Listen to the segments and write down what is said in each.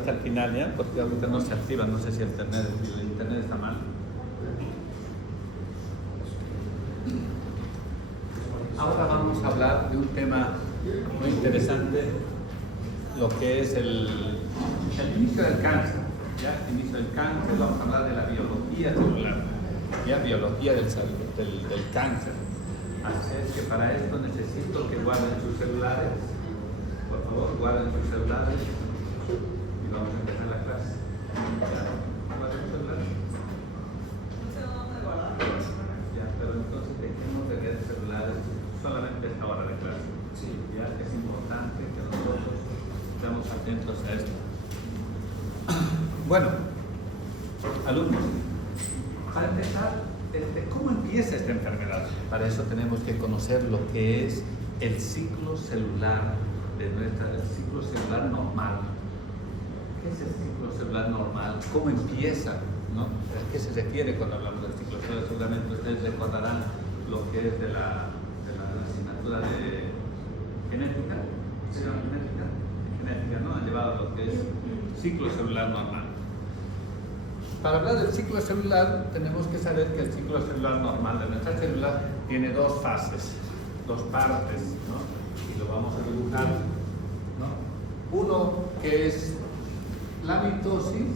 hasta el final, ¿ya? Porque ahorita no se activa, no sé si el internet está mal. Ahora vamos a hablar de un tema muy interesante, lo que es el inicio del cáncer. ¿Ya? Inicio del cáncer, vamos a hablar de la biología celular, ¿ya? Biología del cáncer. Así es que para esto necesito que guarden sus celulares. Por favor, guarden sus celulares y vamos a empezar la clase. ¿Ya? ¿Guarden sus celulares? Ya, pero entonces dejemos de leer celulares solamente a esta hora de clase. Sí. Ya es importante que nosotros estemos atentos a esto. Bueno, alumnos, para empezar, ¿cómo empieza esta enfermedad? Para eso tenemos que conocer lo que es el ciclo celular el ciclo celular normal. ¿Qué es el ciclo celular normal? ¿Cómo empieza? ¿No? ¿A qué se refiere cuando hablamos del ciclo celular? Seguramente ustedes recordarán lo que es de la asignatura de genética. ¿Se llama genética? Genética, ¿no? Han llevado lo que es ciclo celular normal. Para hablar del ciclo celular, tenemos que saber que el ciclo celular normal de nuestra célula tiene dos fases, dos partes, ¿no? Y lo vamos a dibujar, ¿no? Uno que es la mitosis,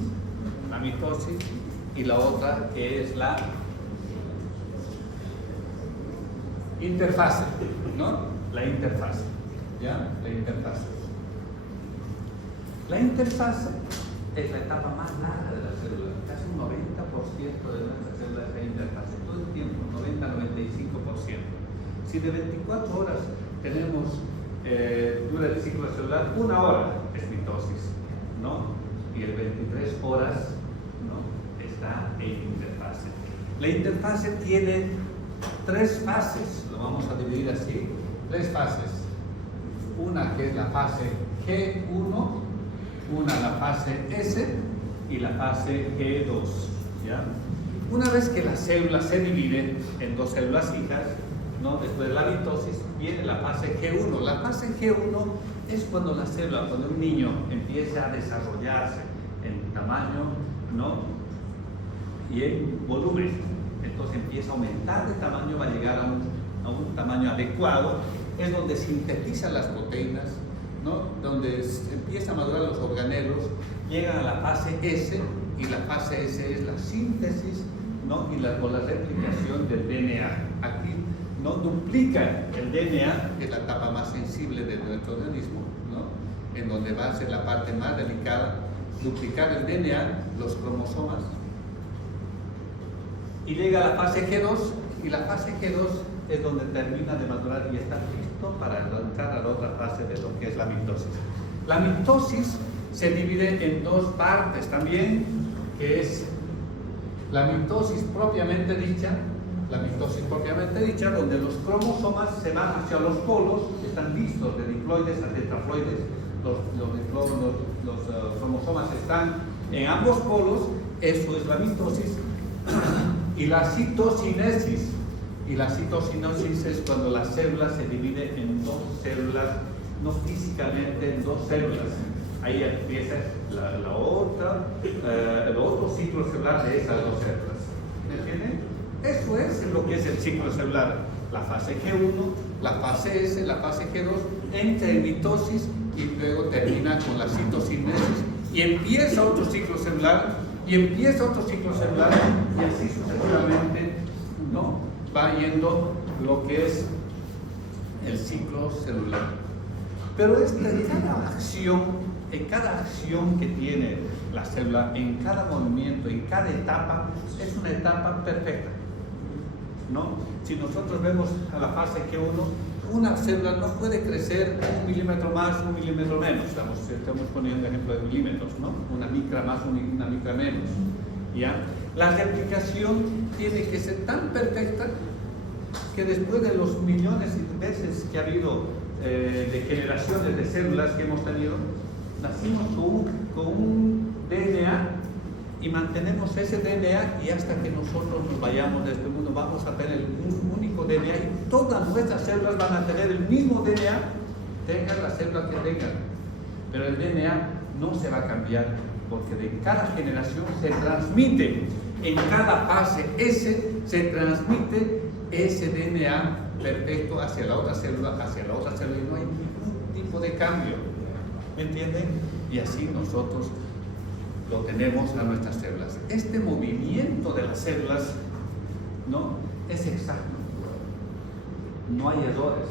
y la otra que es la interfase, ¿no? La interfase, ¿ya? La interfase. La interfase es la etapa más larga de la célula. Casi un 90% de nuestra célula es la interfase. Todo el tiempo, 90-95%. Si de 24 horas tenemos, dura el ciclo celular, 1 hora es mitosis, ¿no? Y el 23 horas, ¿no? Está en interfase. La interfase tiene 3 fases, lo vamos a dividir así, 3 fases. Una que es la fase G1, una la fase S y la fase G2, ¿ya? Una vez que la célula se divide en 2 células hijas, ¿no? Después de la mitosis viene la fase G1. La fase G1 es cuando la célula, cuando un niño empieza a desarrollarse en tamaño, ¿no? Y en volumen. Entonces empieza a aumentar de tamaño, va a llegar a un tamaño adecuado, es donde sintetizan las proteínas, ¿no? Donde empieza a madurar los organelos, llegan a la fase S, y la fase S es la síntesis, ¿no? Y la replicación del DNA. Aquí no duplica el DNA, que es la etapa más sensible de nuestro organismo, ¿no? En donde va a ser la parte más delicada, duplicar el DNA, los cromosomas, y llega a la fase G2, y la fase G2 es donde termina de madurar y está listo para entrar a la otra fase de lo que es la mitosis. La mitosis se divide en 2 partes también, que es la mitosis propiamente dicha, donde los cromosomas se van hacia los polos, están listos de diploides a tetraploides, los cromosomas están en ambos polos, eso es la mitosis. Y la citocinesis. Y la citocinesis es cuando la célula se divide en 2 células, no físicamente en 2 células. Ahí empieza el otro ciclo celular de esas 2 células. ¿Me entienden? Eso es lo que es el ciclo celular. La fase G1, la fase S, la fase G2, entra en mitosis y luego termina con la citocinesis. Y empieza otro ciclo celular, y así sucesivamente, ¿no? Va yendo lo que es el ciclo celular. Pero en cada acción que tiene la célula, en cada movimiento, en cada etapa, es una etapa perfecta, ¿no? Si nosotros vemos a la fase G1, una célula no puede crecer 1 milímetro más, 1 milímetro menos. Estamos poniendo ejemplo de milímetros, ¿no? Una micra más, una micra menos, ¿ya? La replicación tiene que ser tan perfecta que después de los millones de veces que ha habido de generaciones de células que hemos tenido, nacimos con un DNA y mantenemos ese DNA, y hasta que nosotros nos vayamos de este mundo vamos a tener un único DNA, y todas nuestras células van a tener el mismo DNA, tengan la célula que tengan, pero el DNA no se va a cambiar, porque de cada generación se transmite, en cada fase se transmite ese DNA perfecto hacia la otra célula, y no hay ningún tipo de cambio. ¿Me entienden? Y así nosotros lo tenemos a nuestras células. Este movimiento de las células, ¿no?, es exacto. No hay errores,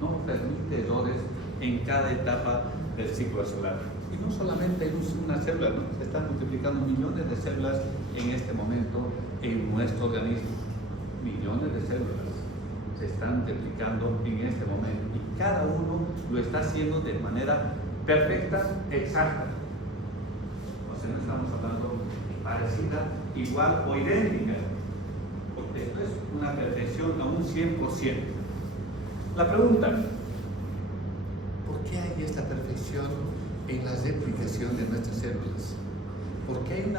no permite errores en cada etapa del ciclo celular. Y no solamente en una célula, ¿no? Se están multiplicando millones de células en este momento en nuestro organismo. Millones de células se están replicando en este momento y cada uno lo está haciendo de manera perfecta, exacta. O sea, no estamos hablando parecida, igual o idéntica, porque esto es una perfección a un 100%. La pregunta: ¿por qué hay esta perfección en la replicación de nuestras células? ¿Por qué hay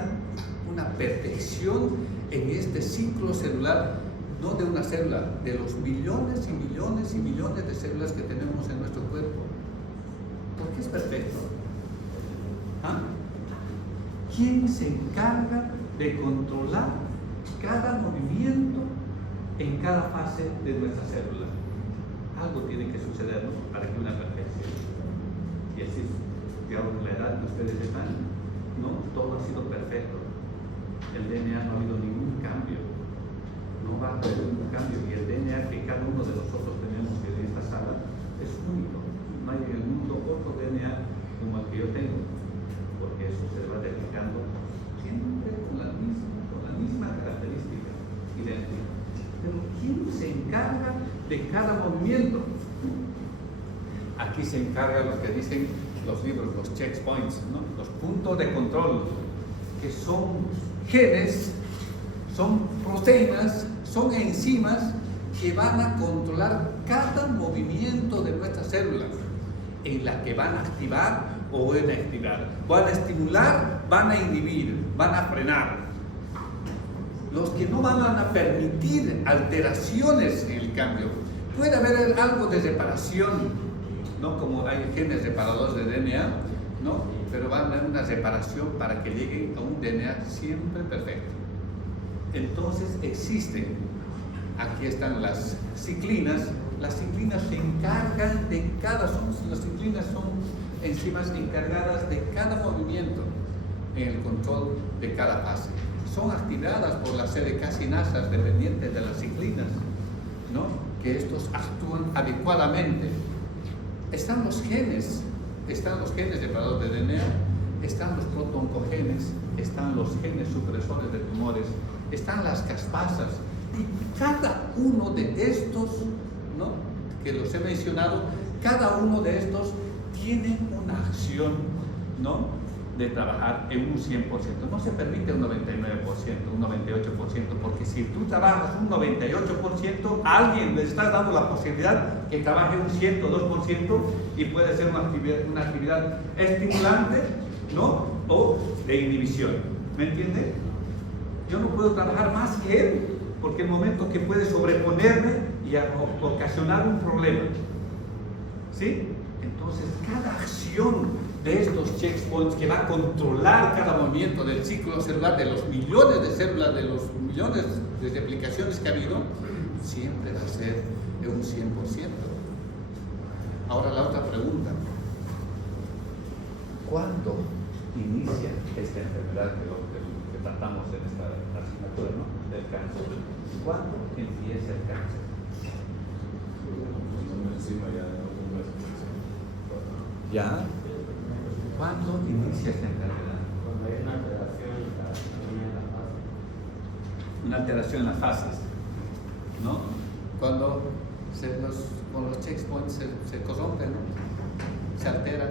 una perfección en este ciclo celular? No de una célula, de los millones y millones y millones de células que tenemos en nuestro cuerpo. ¿Por qué es perfecto? ¿Ah? ¿Quién se encarga de controlar cada movimiento en cada fase de nuestra célula? Algo tiene que suceder, ¿no?, para que una perfección. Y así es, digamos, la edad que ustedes están, ¿no? Todo ha sido perfecto. El DNA no ha habido ningún cambio. No va a haber ningún cambio. Y el DNA que cada uno de nosotros tenemos en esta sala es único. No hay en el mundo otro DNA como el que yo tengo, porque eso se va replicando siempre con la misma característica idéntica. Pero ¿quién se encarga de cada movimiento? Aquí se encargan los que dicen los libros, los checkpoints, ¿no?, los puntos de control, que son genes, son proteínas, son enzimas que van a controlar cada movimiento de nuestras células, en la que van a activar o van a activar, van a estimular, van a inhibir, van a frenar. Los que no van a permitir alteraciones en el cambio. Puede haber algo de reparación, ¿no?, como hay genes reparadores de DNA, ¿no?, pero van a haber una reparación para que lleguen a un DNA siempre perfecto. Entonces existen, aquí están las ciclinas. Las ciclinas se encargan de las ciclinas son enzimas encargadas de cada movimiento en el control de cada fase. Son activadas por las CDK-sinasas dependientes de las ciclinas, ¿no?, que estos actúan adecuadamente. Están los genes reparadores de DNA, están los protooncogenes, están los genes supresores de tumores, están las caspasas, y cada uno de estos, ¿no?, que los he mencionado, cada uno de estos tiene una acción, ¿no?, de trabajar en un 100%. No se permite un 99%, un 98%, porque si tú trabajas un 98%, a alguien le estás dando la posibilidad que trabaje un 100 o 2% y puede ser una actividad estimulante, ¿no?, o de inhibición. ¿Me entiende? Yo no puedo trabajar más que él, porque el momento que puede sobreponerme y ocasionar un problema. ¿Sí? Entonces, cada acción de estos checkpoints que va a controlar cada movimiento del ciclo celular, de los millones de células, de los millones de replicaciones que ha habido, siempre va a ser de un 100%. Ahora la otra pregunta: ¿cuándo inicia esta enfermedad que tratamos en esta asignatura, ¿no?, del cáncer? ¿Cuándo empieza el cáncer? ¿Ya? ¿Cuándo inicia esta enfermedad? Cuando hay una alteración en la fase. Una alteración en las fases, ¿no? Cuando con los checkpoints se corrompen, ¿no?, se alteran.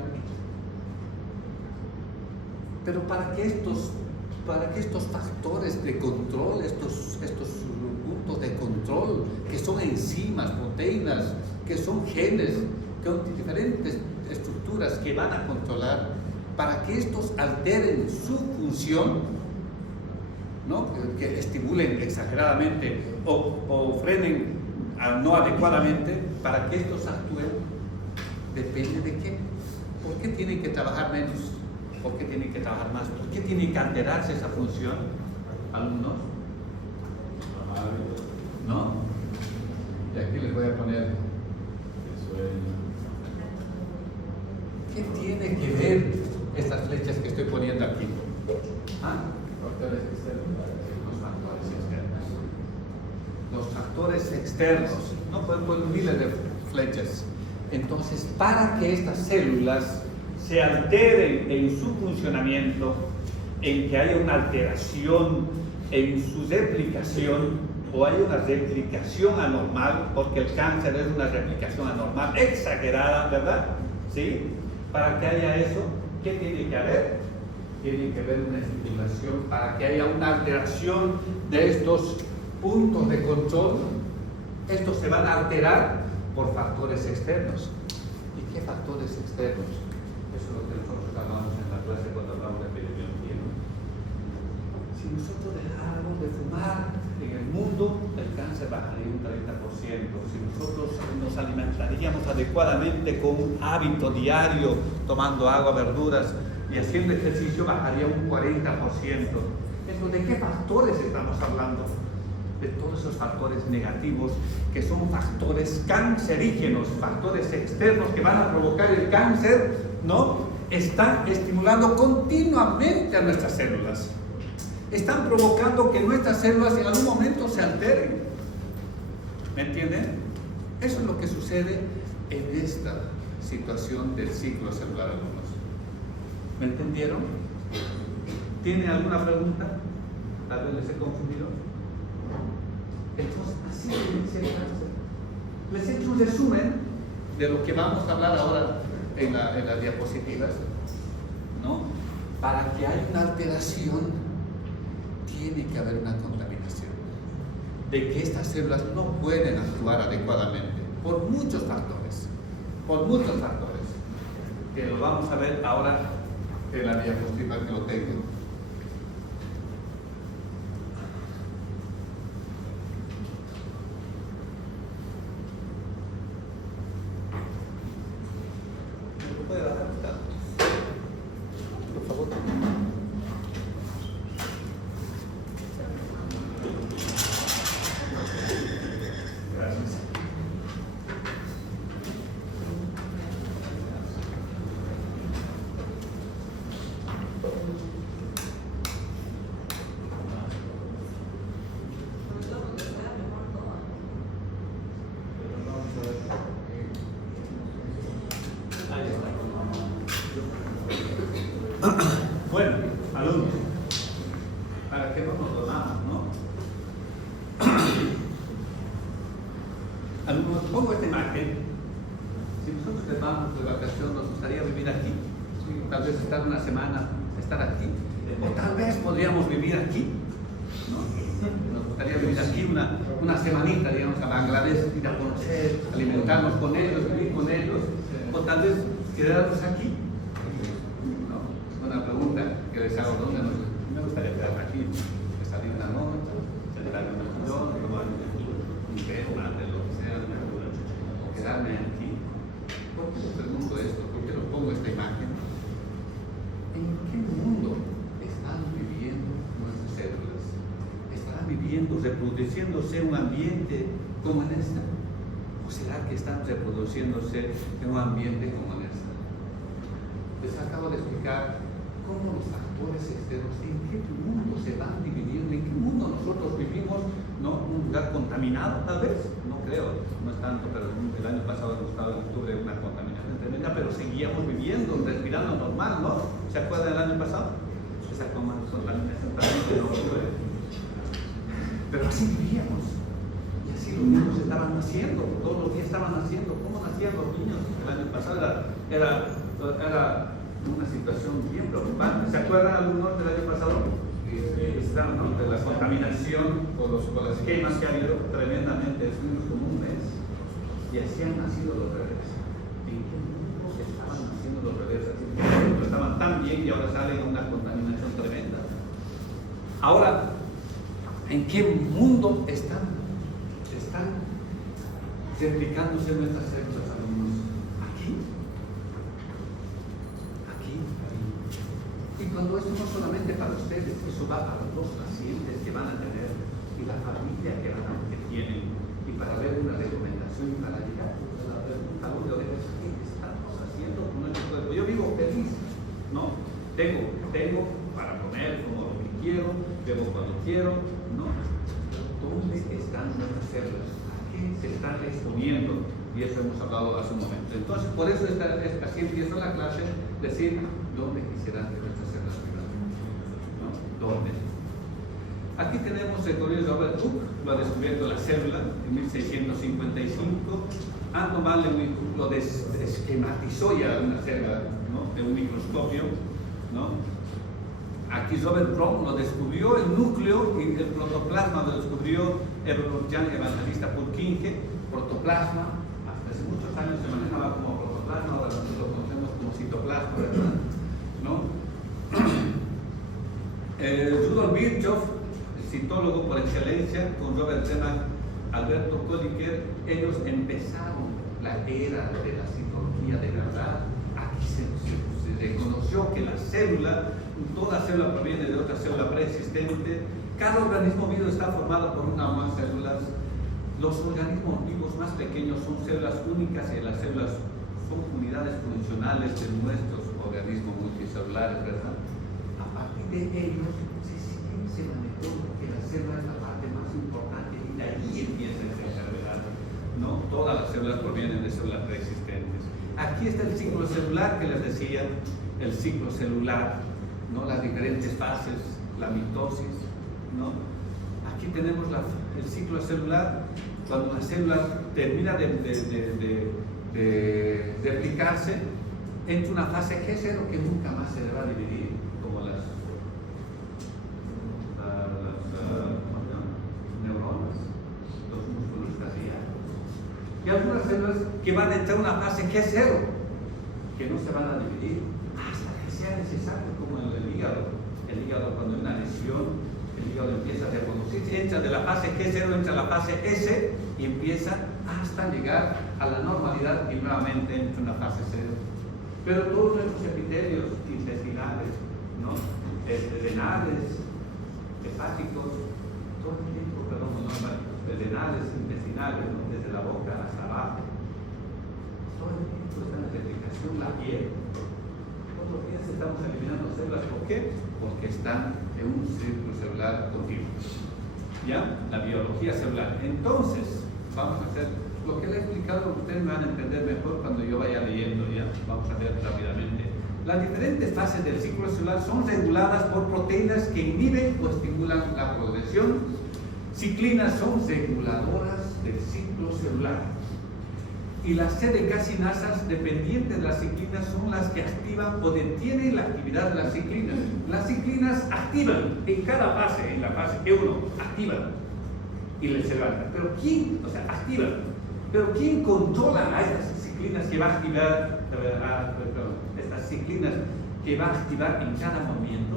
Pero para que estos factores de control, estos puntos de control, que son enzimas, proteínas, que son genes, que son diferentes estructuras que van a controlar, para que estos alteren su función, ¿no?, que estimulen exageradamente o frenen no adecuadamente, para que estos actúen, depende de qué. ¿Por qué tienen que trabajar menos? ¿Por qué tiene que trabajar más? ¿Por qué tiene que alterarse esa función, alumnos? ¿No? Y aquí les voy a poner. ¿Qué tiene que ver estas flechas que estoy poniendo aquí? ¿Ah? Factores externos. Los factores externos. No pueden poner miles de flechas. Entonces, para que estas células se alteren en su funcionamiento, en que haya una alteración en su replicación, o hay una replicación anormal, porque el cáncer es una replicación anormal, exagerada, ¿verdad? ¿Sí? Para que haya eso, ¿qué tiene que haber? Tiene que haber una estimulación para que haya una alteración de estos puntos de control. Estos se van a alterar por factores externos. ¿Y qué factores externos? Eso es lo que nosotros hablamos en la clase cuando hablamos de epidemiología. Si nosotros dejáramos de fumar en el mundo, el cáncer bajaría un 30%. Si nosotros nos alimentaríamos adecuadamente con un hábito diario, tomando agua, verduras y haciendo ejercicio, bajaría un 40%. Entonces, ¿de qué factores estamos hablando? De todos esos factores negativos que son factores cancerígenos, factores externos que van a provocar el cáncer, ¿no? Están estimulando continuamente a nuestras células. Están provocando que nuestras células en algún momento se alteren. ¿Me entienden? Eso es lo que sucede en esta situación del ciclo celular, alumnos. ¿Me entendieron? ¿Tienen alguna pregunta? Tal vez les he confundido. Entonces, así es el cáncer. Les he hecho un resumen de lo que vamos a hablar ahora en las diapositivas, ¿no? Para que haya una alteración, tiene que haber una contaminación, de que estas células no pueden actuar adecuadamente, por muchos factores, que lo vamos a ver ahora en la diapositiva que lo tengan. Por favor. Gracias. Bueno, alumnos, para que no nos dormamos, ¿no? Alumnos, pongo esta imagen. Si nosotros nos vamos de vacación, nos gustaría vivir aquí. Tal vez estar una semana, estar aquí. O tal vez podríamos vivir aquí, ¿no? Nos gustaría vivir aquí una semanita, digamos, a Bangladesh, ir a conocer, alimentarnos con ellos, vivir con ellos. O tal vez quedarnos aquí. Una pregunta que les hago, ¿dónde me gustaría quedarme aquí? Salir una noche, sentarme en un sillón, tomar un té, un mate, lo que sea, o quedarme aquí. ¿Por qué les pregunto esto? ¿Por qué les pongo esta imagen? ¿En qué mundo están viviendo nuestras células? ¿Estarán viviendo, reproduciéndose en un ambiente como en esta? ¿O será que están reproduciéndose en un ambiente como en esta? Les acabo de explicar cómo los factores externos, en qué mundo se van dividiendo, en qué mundo nosotros vivimos, ¿no? Un lugar contaminado, tal vez, no creo, no es tanto, pero el año pasado hemos estado en octubre una contaminación tremenda, pero seguíamos viviendo, respirando normal, ¿no? ¿Se acuerdan del año pasado? Esa contaminación también en octubre. Pero así vivíamos, y así los niños estaban naciendo, todos los días estaban naciendo. ¿Cómo nacían los niños? El año pasado era una situación bien preocupante. ¿Se acuerdan algunos del año pasado? ¿No? De la contaminación con las quemas que ha habido tremendamente, estuvimos como un mes y así han nacido los bebés. ¿En qué mundo estaban naciendo los bebés? Así que estaban tan bien y ahora salen a una contaminación tremenda. Ahora, ¿en qué mundo están replicándose nuestras células, alumnos? Aquí. cuando esto no solamente para ustedes, eso va para los pacientes que van a tener y la familia que tienen, y para ver una recomendación y para llegar a la pregunta de orejas, ¿qué estamos haciendo con nuestro cuerpo? Yo vivo feliz, ¿no? Tengo para comer como lo que quiero, bebo cuando quiero, ¿no? ¿Dónde están nuestras células? ¿A qué se están exponiendo? Y eso hemos hablado hace un momento. Entonces, por eso esta siempre empieza la clase, decir, ¿dónde quisieran que nuestras células vivan? ¿No? ¿Dónde? Aquí tenemos el teoría de Robert Hooke, lo ha descubierto la célula en 1655. Anton van Leeuwenhoek lo esquematizó ya una célula, ¿no? De un microscopio, ¿no? Aquí Robert Brown lo descubrió el núcleo y el protoplasma lo descubrió Jan Evangelista Purkinje. Protoplasma, hasta hace muchos años se manejaba como protoplasma, ahora lo conocemos como citoplasma, ¿verdad? ¿No? Rudolf Virchow, el citólogo por excelencia, con Robert Zeman, Alberto Kolliker, ellos empezaron la era de la citología de verdad. Aquí se reconoció que la célula, toda célula proviene de otra célula preexistente. Cada organismo vivo está formado por una o más células. Los organismos vivos más pequeños son células únicas y las células son unidades funcionales de nuestros organismos multicelulares, ¿verdad? A partir de ellos se manejó que la célula es la parte más importante y de ahí empieza esta enfermedad, ¿no? Todas las células provienen de células preexistentes. Aquí está el ciclo celular que les decía, el ciclo celular, ¿no? Las diferentes fases, la mitosis, ¿no? Aquí tenemos el ciclo celular, cuando la célula termina de replicarse, entra una fase G0 que nunca más se le va a dividir, como las neuronas, los músculos ciliares. Y algunas células que van a entrar a una fase G0, que no se van a dividir hasta que sea necesario, como en el hígado. El hígado, cuando hay una lesión, el hígado empieza a reproducirse, entra de la fase G0, entra a la fase S y empieza hasta llegar a la normalidad y nuevamente entra una fase 0. Pero todos nuestros epitelios intestinales, ¿no? Renales, hepáticos, todo el tiempo, renales, intestinales, ¿no? Desde la boca hasta abajo, todo el tiempo está en la replicación, la piel. Todos los días estamos eliminando células. ¿Por qué? Porque están en un círculo celular continuo. ¿Ya? La biología celular. Entonces, vamos a hacer lo que le he explicado, ustedes me van a entender mejor cuando yo vaya leyendo, ¿ya? Vamos a ver rápidamente. Las diferentes fases del ciclo celular son reguladas por proteínas que inhiben o estimulan la progresión. Ciclinas son reguladoras del ciclo celular. Y las CDK-sinasas dependientes de las ciclinas son las que activan o detienen la actividad de las ciclinas. Las ciclinas activan en cada fase, en la fase E1, activan y se levantan. Pero ¿quién? O sea, activan. Pero ¿quién controla a estas ciclinas que va a activar, estas ciclinas que va a activar en cada movimiento?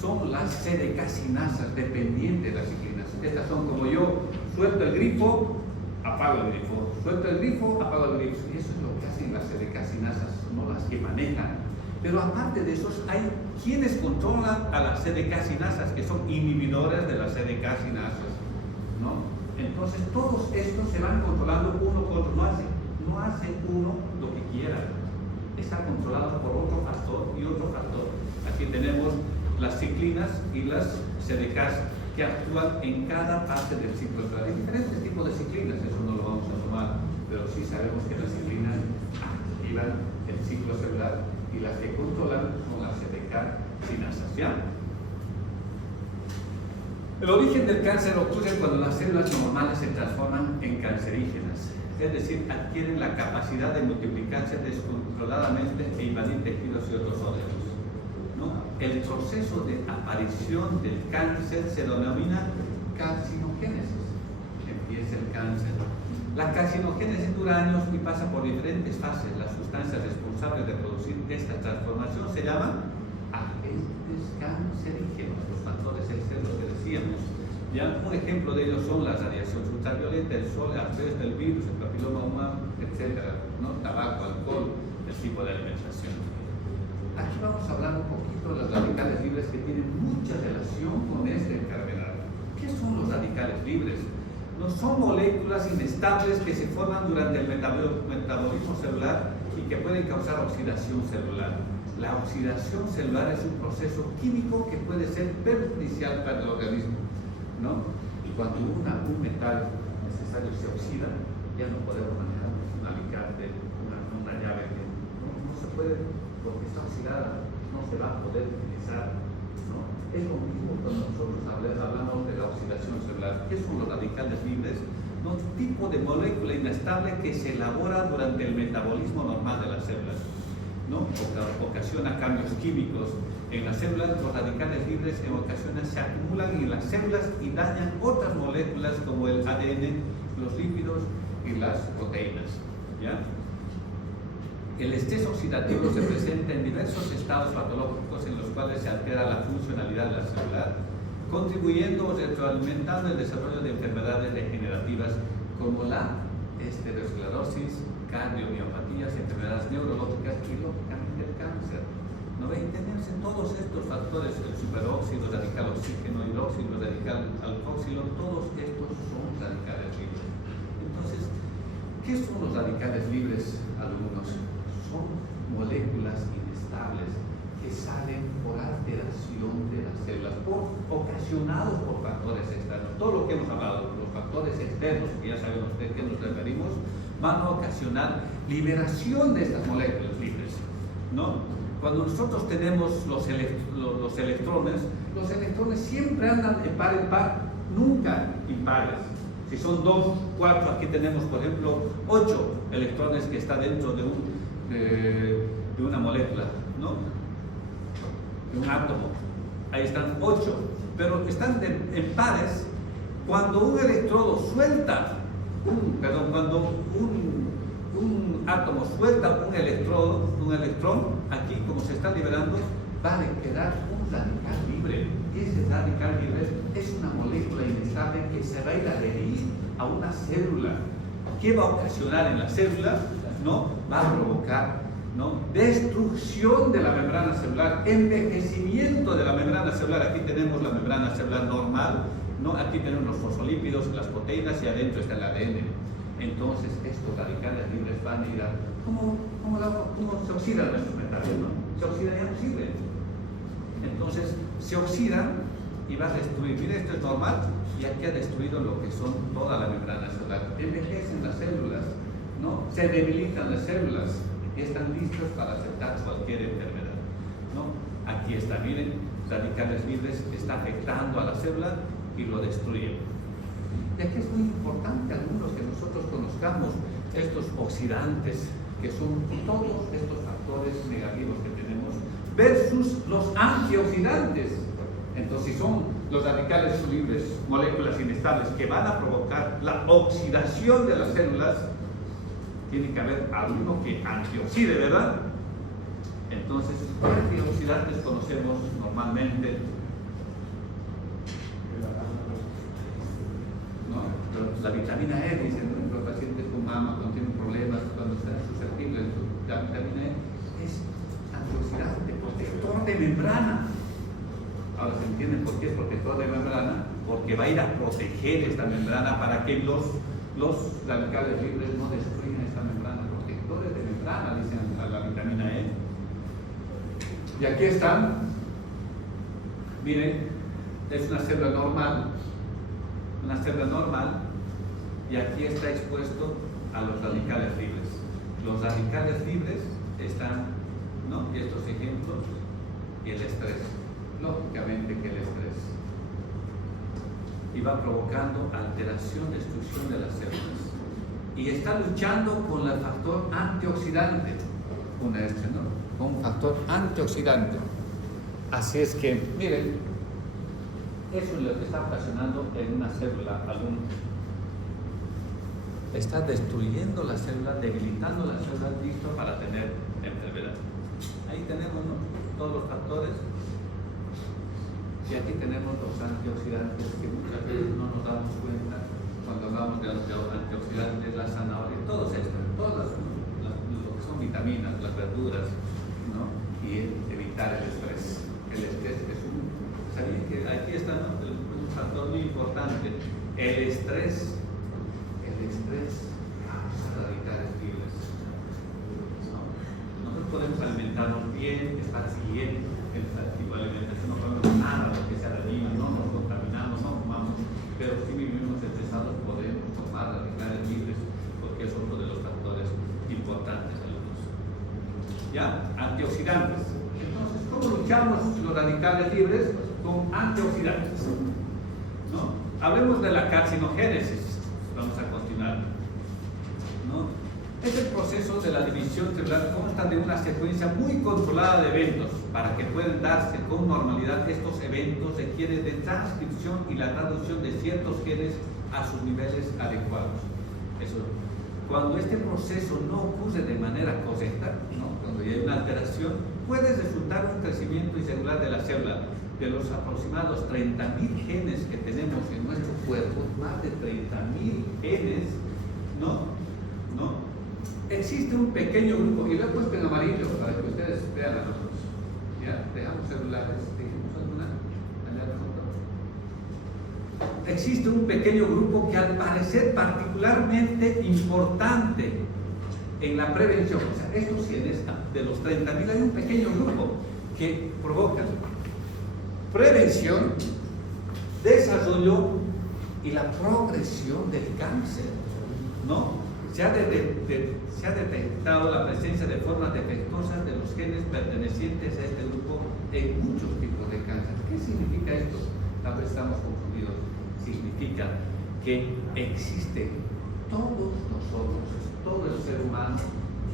Son las CDK-sinasas dependientes de las ciclinas. Estas son como yo, suelto el grifo, apago el grifo, suelto el grifo, apago el grifo. Y eso es lo que hacen las CDK-sinasas, no las que manejan. Pero aparte de esos, hay quienes controlan a las CDK-sinasas, que son inhibidores de las CDK-sinasas, ¿no? Entonces todos estos se van controlando uno por otro, no hace uno lo que quiera, está controlado por otro factor y otro factor. Aquí tenemos las ciclinas y las CDKs que actúan en cada parte del ciclo celular. Hay diferentes tipos de ciclinas, eso no lo vamos a tomar, pero sí sabemos que las ciclinas activan el ciclo celular y las que controlan son las CDK-sinasas, ¿ya? El origen del cáncer ocurre cuando las células normales se transforman en cancerígenas, es decir, adquieren la capacidad de multiplicarse descontroladamente e invadir tejidos y otros órganos, ¿no? El proceso de aparición del cáncer se denomina carcinogénesis. Empieza el cáncer. La carcinogénesis dura años y pasa por diferentes fases. Las sustancias responsables de producir esta transformación se llaman agentes cancerígenos, los factores externos que decíamos. Ya un ejemplo de ellos son la radiación ultravioleta, el sol, el asbesto, el virus, el papiloma humano, etc., ¿no? Tabaco, alcohol, el tipo de alimentación. Aquí vamos a hablar un poquito de las que tienen mucha relación con esta enfermedad. ¿Qué son los radicales libres? No son moléculas inestables que se forman durante el metabolismo celular y que pueden causar oxidación celular. La oxidación celular es un proceso químico que puede ser perjudicial para el organismo, ¿no? Y cuando un metal necesario se oxida, ya no podemos manejar un alicate, una llave que no se puede, porque está oxidada, no se va a poder utilizar, ¿no? Es lo mismo cuando nosotros hablamos de la oxidación celular. ¿Qué son los radicales libres? Un tipo de molécula inestable que se elabora durante el metabolismo normal de las células, ¿no? Ocasiona cambios químicos en las células. Los radicales libres en ocasiones se acumulan en las células y dañan otras moléculas como el ADN, los lípidos y las proteínas, ¿ya? El estrés oxidativo se presenta en diversos estados patológicos en los cuales se altera la funcionalidad de la célula, contribuyendo o retroalimentando el desarrollo de enfermedades degenerativas como la esteroesclerosis, cardiomiopatías, enfermedades neurológicas y lógicamente el cáncer. ¿No ven? Tenemos todos estos factores, el superóxido, radical oxígeno, hidróxido, radical alcoxilo, todos estos son radicales libres. Entonces, ¿qué son los radicales libres, alumnos? Son moléculas inestables que salen por alteración de las células, ocasionados por factores externos. Todo lo que hemos hablado, los factores externos, que ya saben ustedes a qué nos referimos, van a ocasionar liberación de estas moléculas libres, ¿no? Cuando nosotros tenemos los electrones siempre andan de par en par, nunca impares. Si son 2, 4, aquí tenemos por ejemplo 8 electrones que están dentro de una molécula, ¿no? De un átomo. Ahí están 8, pero están en pares. Cuando un electrodo suelta, cuando un átomo suelta un electrón, aquí como se está liberando, va a quedar un radical libre. Y ese radical libre es una molécula inestable que se va a ir a adherir a una célula. ¿Qué va a ocasionar en la célula? ¿No? Va a provocar, ¿no?, destrucción de la membrana celular, envejecimiento de la membrana celular. Aquí tenemos la membrana celular normal, ¿no? Aquí tenemos los fosfolípidos, las proteínas y adentro está el ADN. Entonces estos radicales libres van a ir a... ¿Cómo se oxidan nuestros metales, no? Se oxidan y ya no sirven. Entonces se oxidan y va a destruir. Mira, esto es normal y aquí ha destruido lo que son toda la membrana celular. Envejecen las células, ¿no? Se debilitan las células y están listas para aceptar cualquier enfermedad, ¿no? Aquí está, miren, radicales libres, está afectando a la célula y lo destruyen. Y aquí es muy importante, algunos, que nosotros conozcamos estos oxidantes, que son todos estos factores negativos que tenemos, versus los antioxidantes. Entonces, si son los radicales libres, moléculas inestables que van a provocar la oxidación de las células, tiene que haber alguno que antioxide, ¿verdad? Entonces, antioxidantes conocemos normalmente, ¿no? La vitamina E, dicen los pacientes con mama cuando tienen problemas, cuando están susceptibles, la vitamina E es antioxidante, protector de membrana. Ahora se entiende por qué es protector de membrana, porque va a ir a proteger esta membrana para que los radicales libres no destruyan esta membrana. Protectores de membrana, dicen a la vitamina E. Y aquí están, miren, es una célula normal, y aquí está expuesto a los radicales libres. Los radicales libres están, ¿no?, y estos ejemplos, y el estrés. Lógicamente que el estrés. Y va provocando alteración, destrucción de las células. Y está luchando con el factor antioxidante, con un factor antioxidante. Así es que, miren, eso es lo que está ocasionando en una célula. Está destruyendo la célula, debilitando la célula, listo para tener enfermedad. Ahí tenemos, ¿no?, todos los factores. Y aquí tenemos los antioxidantes que muchas veces no nos damos cuenta cuando hablamos de los antioxidantes, la zanahoria, todos estos, todas lo que son vitaminas, las verduras, ¿no? Y evitar el estrés. El estrés es un muy importante, el estrés causa radicales libres. ¿No? Nosotros podemos alimentarnos bien, estar bien, igualmente, no comemos nada lo que sea de arriba, no nos contaminamos, no fumamos, pero si vivimos estresados podemos tomar radicales libres, porque es uno de los factores importantes de la luz. ¿Ya? Antioxidantes. Entonces, ¿cómo luchamos los radicales libres? Con antioxidantes. ¿No? Hablemos de la carcinogénesis. Vamos a continuar. ¿No? Este proceso de la división celular consta de una secuencia muy controlada de eventos. Para que puedan darse con normalidad, estos eventos requieren de transcripción y la traducción de ciertos genes a sus niveles adecuados. Eso. Cuando este proceso no ocurre de manera correcta, ¿no? Cuando hay una alteración, puede resultar un crecimiento irregular de la célula. De los aproximados 30.000 genes que tenemos en nuestro cuerpo, más de 30.000 genes, ¿no? Existe un pequeño grupo, y lo he puesto en amarillo para que ustedes vean a nosotros. ¿Ya? Dejamos celulares, ¿dijimos alguna? Existe un pequeño grupo que al parecer particularmente importante en la prevención. O sea, esto sí en esta, de los 30.000 hay un pequeño grupo que provocan prevención, desarrollo y la progresión del cáncer, ¿no? Se ha detectado la presencia de formas defectuosas de los genes pertenecientes a este grupo en muchos tipos de cáncer. ¿Qué significa esto? Tal vez estamos confundidos. Significa que existen todos nosotros, todo el ser humano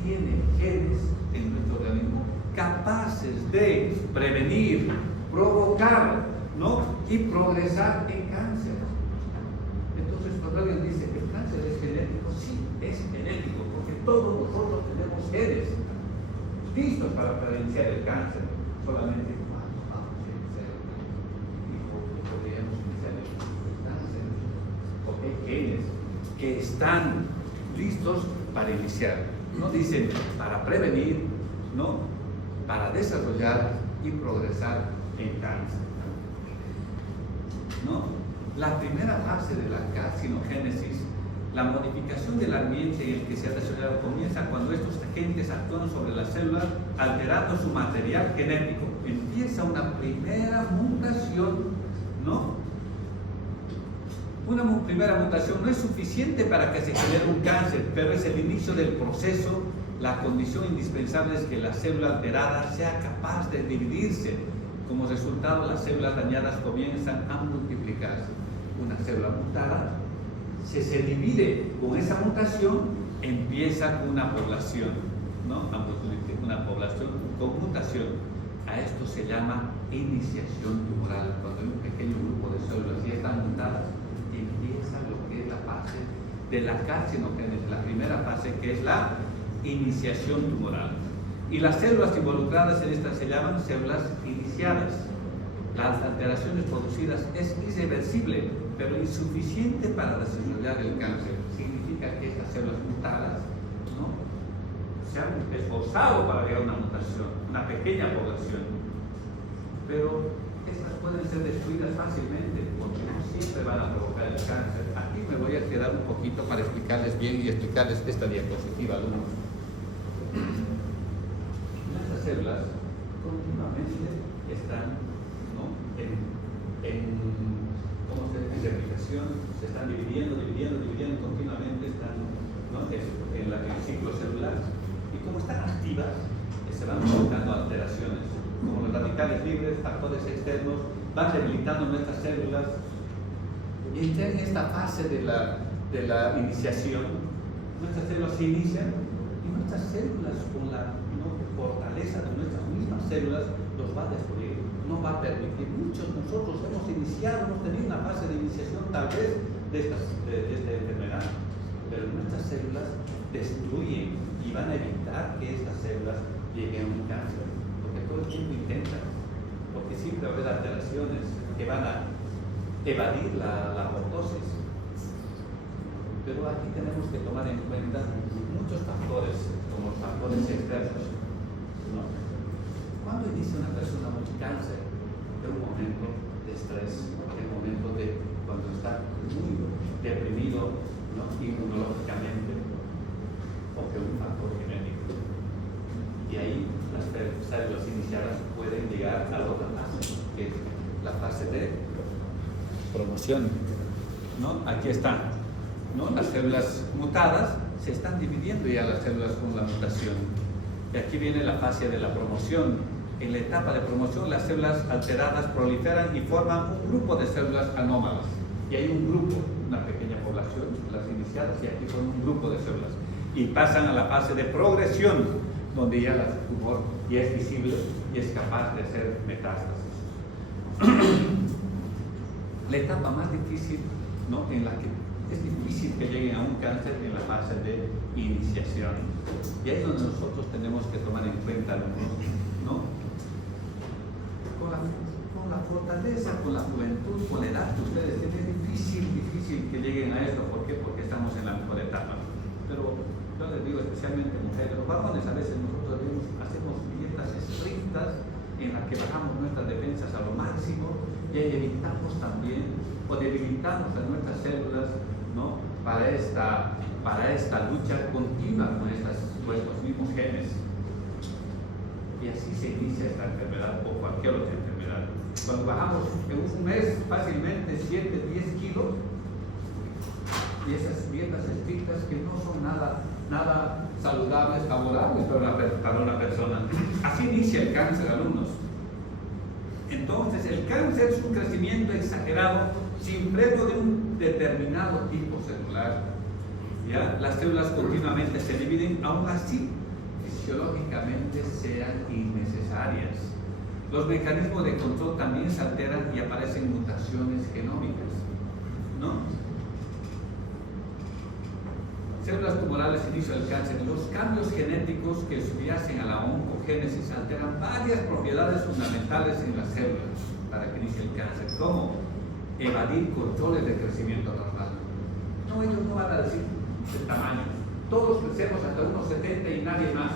tiene genes en nuestro organismo capaces de prevenir, provocar, ¿no? Y progresar en cáncer. Entonces, cuando alguien dice que el cáncer es genético, sí, es genético, porque todos nosotros tenemos genes listos para prevenir el cáncer. Solamente cuando vamos a iniciar el cáncer y podríamos iniciar el cáncer, porque hay genes que están listos para iniciar. No dicen para prevenir, no, para desarrollar y progresar en cáncer. ¿No? La primera fase de la carcinogénesis, la modificación del ambiente en el que se ha desarrollado, comienza cuando estos agentes actúan sobre las células alterando su material genético. Empieza una primera mutación, ¿no? Una primera mutación no es suficiente para que se genere un cáncer, pero es el inicio del proceso. La condición indispensable es que la célula alterada sea capaz de dividirse. Como resultado, las células dañadas comienzan a multiplicarse. Una célula mutada se divide. Con esa mutación empieza una población, ¿no? Una población con mutación. A esto se llama iniciación tumoral. Cuando hay un pequeño grupo de células ya están mutadas, empieza lo que es la fase de la carcinogénesis, la primera fase, que es la iniciación tumoral. Y las células involucradas en esta se llaman células iniciadas. Las alteraciones producidas es irreversible, pero insuficiente para desarrollar el cáncer. Significa que estas células mutadas, ¿no?, se han esforzado para llegar a una mutación, una pequeña población, pero estas pueden ser destruidas fácilmente porque no siempre van a provocar el cáncer. Aquí me voy a quedar un poquito para explicarles bien y explicarles esta diapositiva, alumnos. Nuestras células continuamente están, ¿no?, en replicación, se están dividiendo continuamente, están, ¿no?, en el ciclo celular. Y como están activas, se van provocando alteraciones, como los radicales libres, factores externos, van debilitando nuestras células. Y en esta fase de la iniciación, nuestras células se inician y nuestras células, con la, ¿no?, fortaleza de nuestras mismas células, los va a destruir, no va a permitir. Muchos de nosotros hemos tenido una fase de iniciación tal vez de esta enfermedad, pero nuestras células destruyen y van a evitar que estas células lleguen a un cáncer, porque todo el tiempo intentan, porque siempre va a haber alteraciones que van a evadir la apoptosis. Pero aquí tenemos que tomar en cuenta muchos factores, como los factores externos, ¿no? ¿Cuándo inicia una persona un cáncer? En un momento de estrés, en un momento de deprimido, ¿no?, inmunológicamente, o que un factor genético. Y ahí las células iniciadas pueden llegar a la otra fase, que es la fase de promoción, ¿no? Aquí están, ¿no?, las células mutadas se están dividiendo ya las células con la mutación. Y aquí viene la fase de la promoción. En la etapa de promoción, las células alteradas proliferan y forman un grupo de células anómalas. Y hay un grupo, una pequeña población, las iniciadas, y aquí son un grupo de células. Y pasan a la fase de progresión, donde ya el tumor ya es visible y es capaz de hacer metástasis. La etapa más difícil, ¿no?, en la que es difícil que lleguen a un cáncer, en la fase de iniciación. Y ahí es donde nosotros tenemos que tomar en cuenta, ¿no?, con la fortaleza, con la juventud, con la edad que ustedes tienen, es difícil que lleguen a esto. ¿Por qué? Porque estamos en la mejor etapa. Pero yo les digo, especialmente mujeres, los varones a veces nosotros hacemos dietas estrictas en las que bajamos nuestras defensas a lo máximo y ahí evitamos también o debilitamos a nuestras células, ¿no?, para esta lucha continua con nuestros mismos genes. Y así se inicia esta enfermedad o cualquier otra enfermedad. Cuando bajamos en un mes fácilmente 7, 10 kilos, y esas dietas estrictas que no son nada saludables, favorables para una persona. Así inicia el cáncer, alumnos. Entonces, el cáncer es un crecimiento exagerado sin freno de un determinado tipo celular. ¿Ya? Las células continuamente se dividen, aún así, fisiológicamente sean innecesarias. Los mecanismos de control también se alteran y aparecen mutaciones genómicas, ¿no? Células tumorales, inicio del cáncer. Los cambios genéticos que subyacen a la oncogénesis alteran varias propiedades fundamentales en las células para que inicie el cáncer, como evadir controles de crecimiento normal. No, ellos no van a decir el tamaño. Todos crecemos hasta unos 70 y nadie más.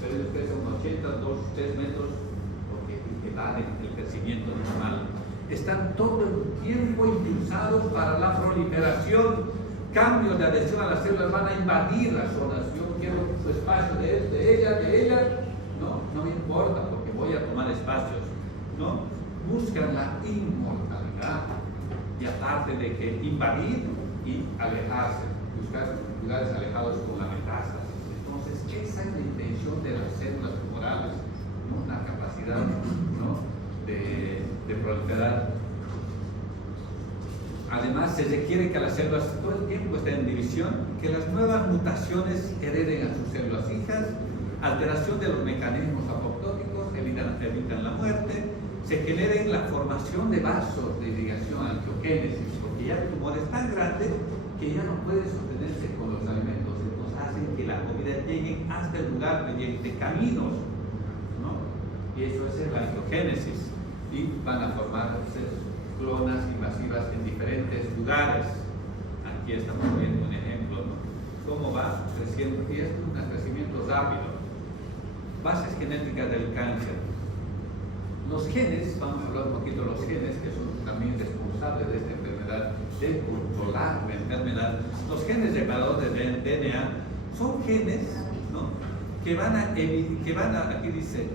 Pero ellos crecen unos 80, 2, 3 metros, porque evaden el crecimiento normal. Están todo el tiempo impulsados para la proliferación. Cambios de adhesión a las células van a invadir las zonas. Yo quiero su espacio de ella, no me importa porque voy a tomar espacios, ¿no? Buscan la inmortalidad y aparte de que invadir y alejarse, buscar lugares alejados con la metástasis. Entonces, esa es la intención de las células tumorales, ¿no?, una capacidad, ¿no?, de proliferar. Además, se requiere que las células todo el tiempo estén en división, que las nuevas mutaciones hereden a sus células hijas, alteración de los mecanismos apoptóticos, evitan la muerte, se generen la formación de vasos de irrigación, angiogénesis, porque ya el tumor es tan grande que ya no puede sostenerse con los alimentos, entonces hacen que la comida llegue hasta el lugar mediante caminos, ¿no? Y eso es la angiogénesis, y van a formar clonas invasivas en diferentes lugares. Aquí estamos viendo un ejemplo, ¿no?, cómo va creciendo, y es un crecimiento rápido. Bases genéticas del cáncer. Los genes, vamos a hablar un poquito de los genes, que son también responsables de esta enfermedad, de controlar la enfermedad. Los genes reparadores del DNA son genes, ¿no?, que van a, aquí dice,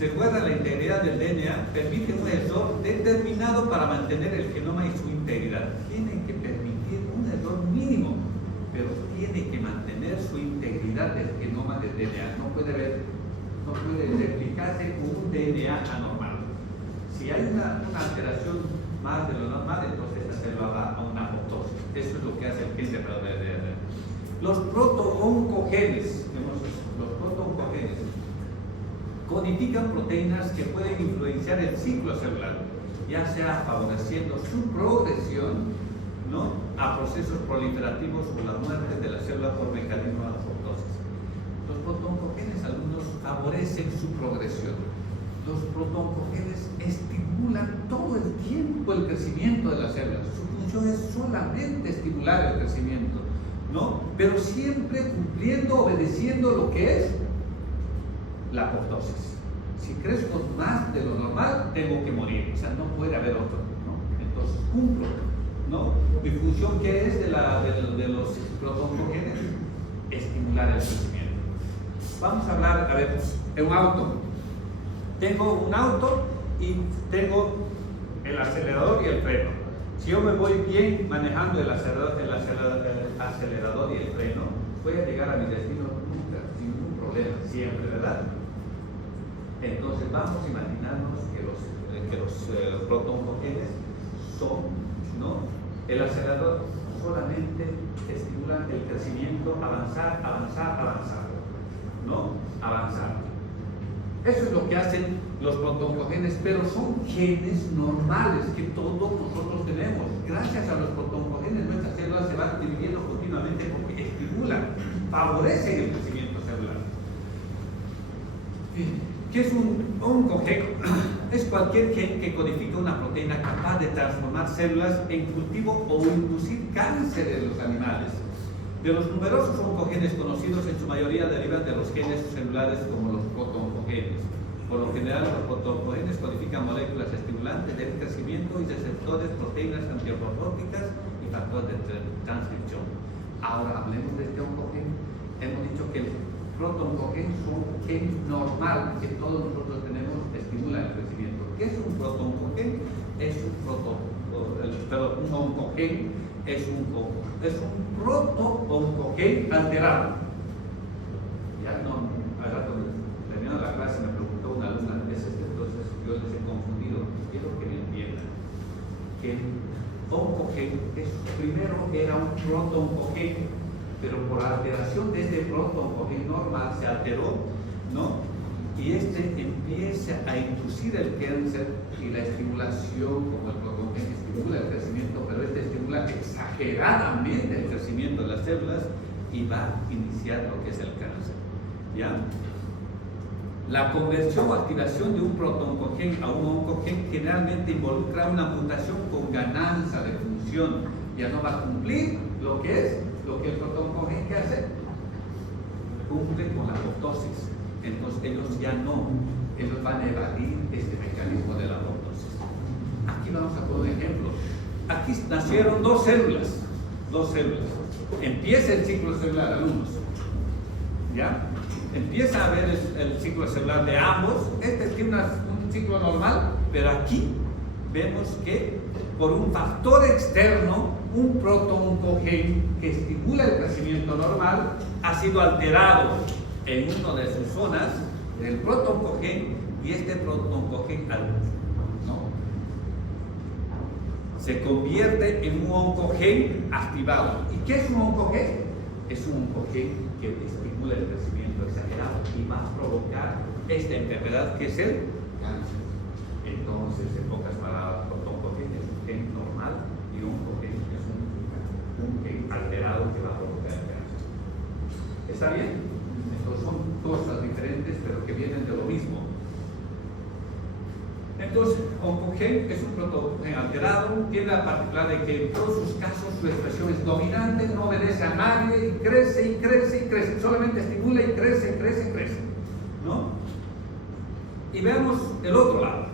recuerda la integridad del DNA, permite un error determinado para mantener el genoma y su integridad. Tienen que permitir un error mínimo, pero tiene que mantener su integridad del genoma del DNA. No puede replicarse con un DNA anormal. Si hay una alteración más de lo normal, entonces esta célula va a una apoptosis. Eso es lo que hace el gen reparador del DNA. Los proto-oncogenes, los proto-oncogenes codifican proteínas que pueden influenciar el ciclo celular, ya sea favoreciendo su progresión, ¿no?, a procesos proliferativos o la muerte de la célula por mecanismo de apoptosis. Los protooncogenes, alumnos, favorecen su progresión. Los protooncogenes estimulan todo el tiempo el crecimiento de las células. Su función es solamente estimular el crecimiento, ¿no?, pero siempre cumpliendo, obedeciendo lo que es la apoptosis. Si crezco más de lo normal, tengo que morir, o sea, no puede haber otro, ¿no? Entonces cumplo ¿no? Mi función, ¿qué es de los protoncogenes? Estimular el crecimiento. Vamos a hablar, a ver, en un auto. Tengo un auto y tengo el acelerador y el freno. Si yo me voy bien manejando el acelerador y el freno, voy a llegar a mi destino nunca, sin ningún problema, siempre, ¿verdad? Entonces vamos a imaginarnos que los protoncogenes son, ¿no? El acelerador solamente estimula el crecimiento, avanzar, ¿no? Avanzar. Eso es lo que hacen los protoncogenes, pero son genes normales que todos nosotros tenemos. Gracias a los protoncogenes nuestras células se van dividiendo continuamente porque estimulan, favorecen el crecimiento celular. ¿Qué es un oncogen? Es cualquier gen que codifica una proteína capaz de transformar células en cultivo o inducir cáncer en los animales. De los numerosos oncogenes conocidos, en su mayoría derivan de los genes celulares como los protoncogenes. Por lo general, los protoncogenes codifican moléculas estimulantes del crecimiento y receptores, proteínas antirrobóticas y factores de transcripción. Ahora hablemos de este oncogen. Hemos dicho que el protoncogen es un gen normal que todos nosotros tenemos, estimula el crecimiento. ¿Qué es un protoncogen? Un oncogen es un proto-oncogen alterado. Ya no, al rato terminando la clase me preguntó una alumna, entonces yo les he confundido. Quiero que me entiendan que el oncogen primero era un proto-oncogen, pero por alteración de este protoncogen normal se alteró, ¿no? Y este empieza a inducir el cáncer y la estimulación, como el protoncogen estimula el crecimiento, pero este estimula exageradamente el crecimiento de las células y va a iniciar lo que es el cáncer, ¿ya? La conversión o activación de un protoncogen a un oncogen generalmente involucra una mutación con ganancia de función. Ya no va a cumplir lo que el protoncogen que hace, cumple con la apoptosis. Entonces ellos van a evadir este mecanismo de la apoptosis. Aquí vamos a poner un ejemplo. Aquí nacieron dos células. Empieza el ciclo celular, alumnos. ¿Ya? Empieza a ver el ciclo celular de ambos. Este tiene un ciclo normal, pero aquí vemos que por un factor externo, un protoncogen que estimula el crecimiento normal ha sido alterado en una de sus zonas del protoncogen y este protoncogen, ¿no?, se convierte en un oncogen activado. ¿Y qué es un oncogen? Es un oncogen que estimula el crecimiento exagerado y va a provocar esta enfermedad que es el cáncer. Entonces, en pocas palabras, protoncogen es un gen normal y un oncogen es un gen alterado que va a provocar el cáncer. ¿Está bien? Entonces son cosas diferentes pero que vienen de lo mismo. Entonces, oncogen es un protoncogen alterado, tiene la particularidad de que en todos sus casos su expresión es dominante, no obedece a nadie y crece, solamente estimula y crece, ¿no? Y veamos el otro lado.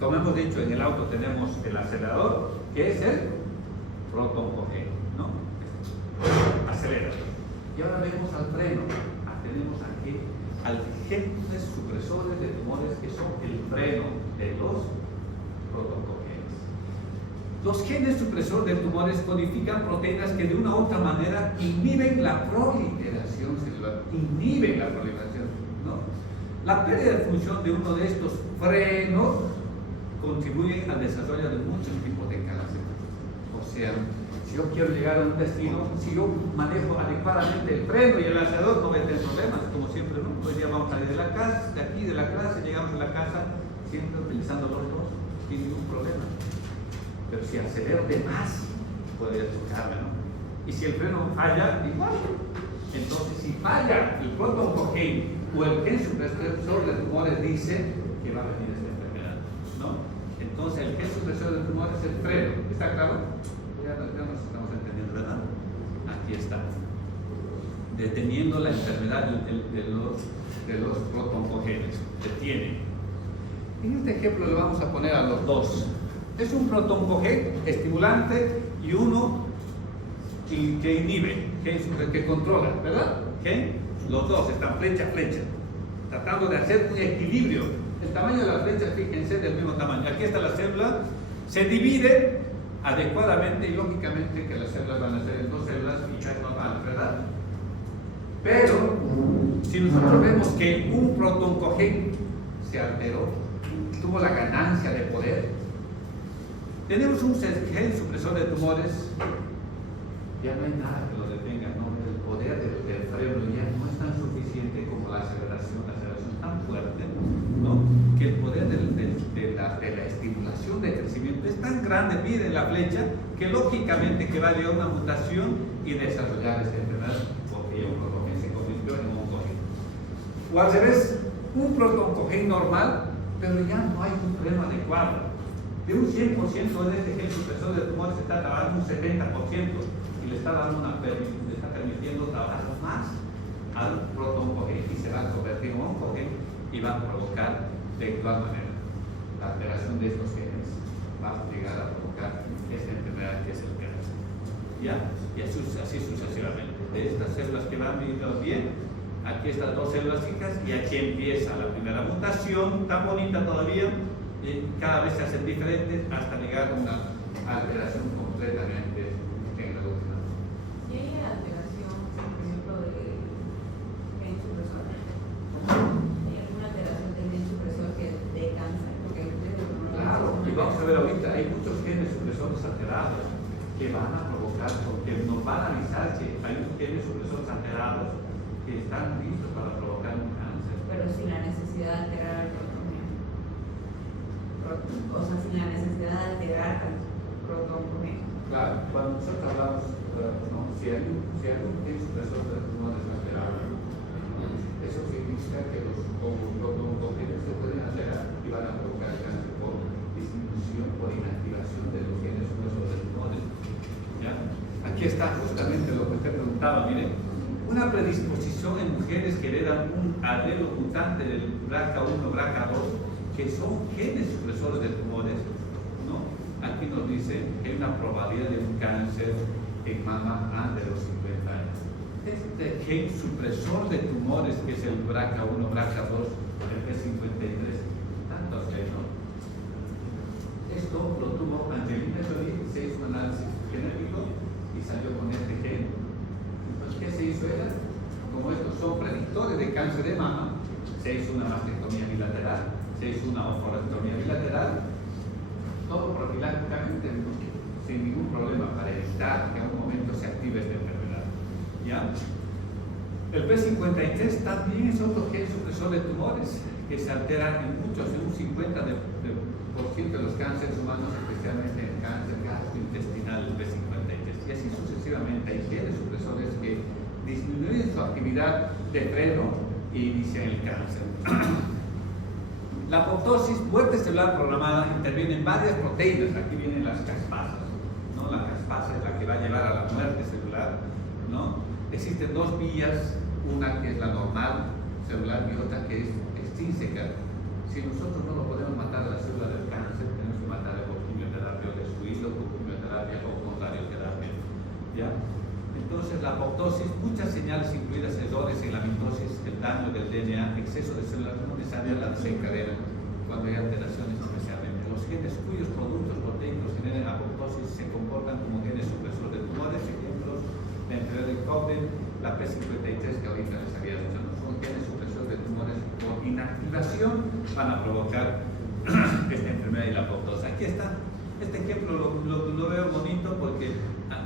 Como hemos dicho, en el auto tenemos el acelerador, que es el protoncogen, ¿no? Acelera. Y ahora vemos al freno. Tenemos aquí genes supresores de tumores que son el freno de los protoncogenes. Los genes supresores de tumores codifican proteínas que de una u otra manera inhiben la proliferación celular, ¿no? La pérdida de función de uno de estos frenos contribuye al desarrollo de muchos tipos de cáncer. O sea, si yo quiero llegar a un destino, si yo manejo adecuadamente el freno y el acelerador, no voy a tener problemas, como siempre, ¿no? Hoy día vamos a salir de la casa, de aquí de la clase, llegamos a la casa, siempre utilizando los dos, sin ningún problema. Pero si acelero de más, puede chocarme, ¿no? Y si el freno falla, igual. Entonces, si falla el protoncogen o el gen supresor de tumores, dice que va a venir esta enfermedad, ¿no? Entonces, el gen supresor de tumores es el freno, ¿está claro? Ya nos estamos entendiendo, ¿verdad? Aquí está. Deteniendo la enfermedad de los protoncogenes. Detiene. En este ejemplo le vamos a poner a los dos. Es un protoncogen estimulante y uno que inhibe, que controla, ¿verdad? Los dos están flecha a flecha, tratando de hacer un equilibrio. El tamaño de la flecha, fíjense, del mismo tamaño. Aquí está la célula, se divide adecuadamente y lógicamente que las células van a ser en dos células y ya es normal, ¿verdad? Pero si nosotros vemos que un protón-cogen se alteró, tuvo la ganancia de poder, tenemos un gen supresor de tumores, ya no hay nada que lo detenga, ¿no? El poder del freno ya no es tan suficiente como la aceleración tan fuerte, ¿no? Que el poder de la estimulación de crecimiento es tan grande, miren la flecha, que lógicamente que va a llegar una mutación y desarrollar esta enfermedad, porque un protón se convirtió en un oncogen. O al revés, un protón normal, pero ya no hay un freno adecuado. De un 100% de este gen supresor de tumores se está trabajando un 70% y le está permitiendo trabajar más al protón-cogen y se va a convertir en oncogen y va a provocar de igual manera la alteración de estos genes, va a llegar a provocar esta enfermedad que es el cáncer. ¿Ya? Y así sucesivamente. De estas células que van viendo bien, aquí estas dos células hijas y aquí empieza la primera mutación, tan bonita todavía, y cada vez se hacen diferentes hasta llegar a una alteración completamente en la última. ¿Y hay alteración, por ejemplo, de gen supresor? ¿Hay alguna alteración del gen supresor que de cáncer? Porque claro, y vamos a ver ahorita, hay muchos genes supresores alterados que van a provocar, porque nos van a avisar que hay unos genes supresores alterados que están listos para provocar un cáncer. Pero sin la necesidad de alterar el protón. O sea, sin la necesidad de alterar el protón. Claro, cuando nosotros hablamos, ¿no? si hay un gen supresor de tumores alterados, eso significa que los protocogenes se pueden alterar y van a provocar cáncer por disminución, por inactivación de los genes supresores de tumores. ¿Ya? Aquí está justamente lo que usted preguntaba, miren. Una predisposición en mujeres que heredan un alelo mutante del BRCA1, BRCA2, que son genes supresores de tumores, ¿no? Aquí nos dice que hay una probabilidad de un cáncer en mama antes de los 50 años. Este gen supresor de tumores, que es el BRCA1, BRCA2, el P53, tantos genes, ¿no? Esto lo tuvo Angelina Jolie, se hizo un análisis genético y salió con este gen. Entonces, ¿qué se hizo? Como estos son predictores de cáncer de mama, se hizo una mastectomía bilateral, se hizo una oforectomía bilateral, todo profilácticamente, sin ningún problema, para evitar que en un momento se active esta enfermedad. ¿Ya? El P53 también es otro gen supresor de tumores que se altera en muchos, en un 50% de los cánceres humanos, especialmente en cáncer gastrointestinal, el P53. Y así sucesivamente hay genes supresores que disminuyen su actividad de freno y inician el cáncer. La apoptosis, muerte celular programada, interviene en varias proteínas. Aquí vienen las caspasas, ¿no? La caspasa es la que va a llevar a la muerte celular, ¿no? Existen dos vías, una que es la normal celular y otra que es extrínseca. Si nosotros no lo podemos matar a la célula del cáncer, tenemos que matarla con quimioterapia o destruirlo con quimioterapia o con radioterapia, ¿ya? Entonces, la apoptosis, muchas señales incluidas errores en la mitosis, el daño del DNA, exceso de células no necesarias la desencadenan cuando hay alteraciones especialmente. Los genes cuyos productos proteicos generan apoptosis se comportan como genes supresores de tumores, ejemplos, la enfermedad de Cobden, la P53 que ahorita les había dicho, ¿no? Son genes supresores de tumores por inactivación van a provocar esta enfermedad y la apoptosis. Aquí está. Este ejemplo lo veo bonito porque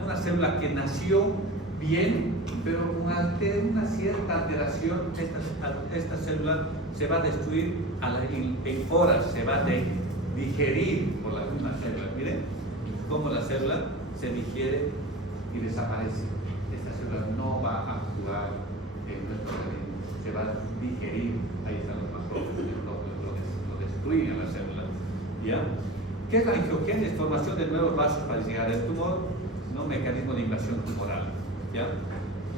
una célula que nació bien, pero con una cierta alteración, esta célula se va a destruir en horas, se va a digerir por la misma célula. Miren cómo la célula se digiere y desaparece. Esta célula no va a actuar en nuestro organismo, se va a digerir. Ahí están los macrófagos, lo destruyen a la célula. ¿Ya? ¿Qué es la angiogénesis? Formación de nuevos vasos para llegar al tumor, no mecanismo de invasión tumoral. ¿Ya?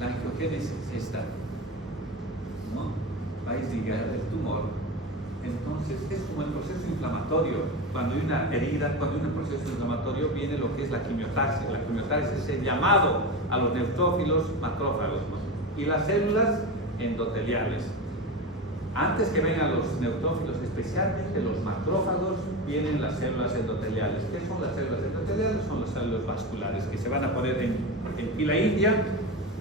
La angiogénesis es esta, ¿no? Va a llegar el tumor, Entonces, es como el proceso inflamatorio. Cuando hay una herida, cuando hay un proceso inflamatorio, viene lo que es la quimiotaxis. La quimiotaxis es el llamado a los neutrófilos macrófagos, ¿no? Y las células endoteliales. Antes que vengan los neutrófilos, especialmente los macrófagos, vienen las células endoteliales. ¿Qué son las células endoteliales? Son las células vasculares que se van a poner en fila india,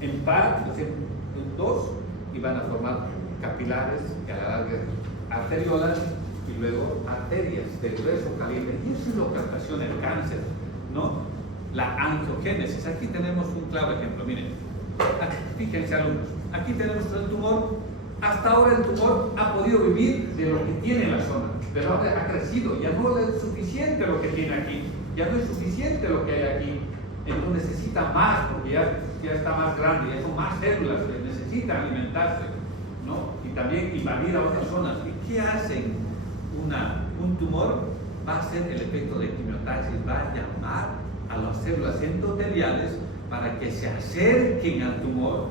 en par, en dos, y van a formar capilares que a la larga arteriolas y luego arterias de grueso calibre. Y eso es lo que ocasiona el cáncer, ¿no? La angiogénesis. Aquí tenemos un claro ejemplo. Miren, aquí, fíjense alumnos, aquí tenemos el tumor. Hasta ahora el tumor ha podido vivir de lo que tiene en la zona, pero ahora ha crecido, ya no es suficiente lo que tiene aquí, ya no es suficiente lo que hay aquí, entonces necesita más porque ya está más grande, ya son más células que necesitan alimentarse, ¿no? Y también invadir a otras zonas. ¿Y qué hacen? Un tumor va a hacer el efecto de quimiotaxis, va a llamar a las células endoteliales para que se acerquen al tumor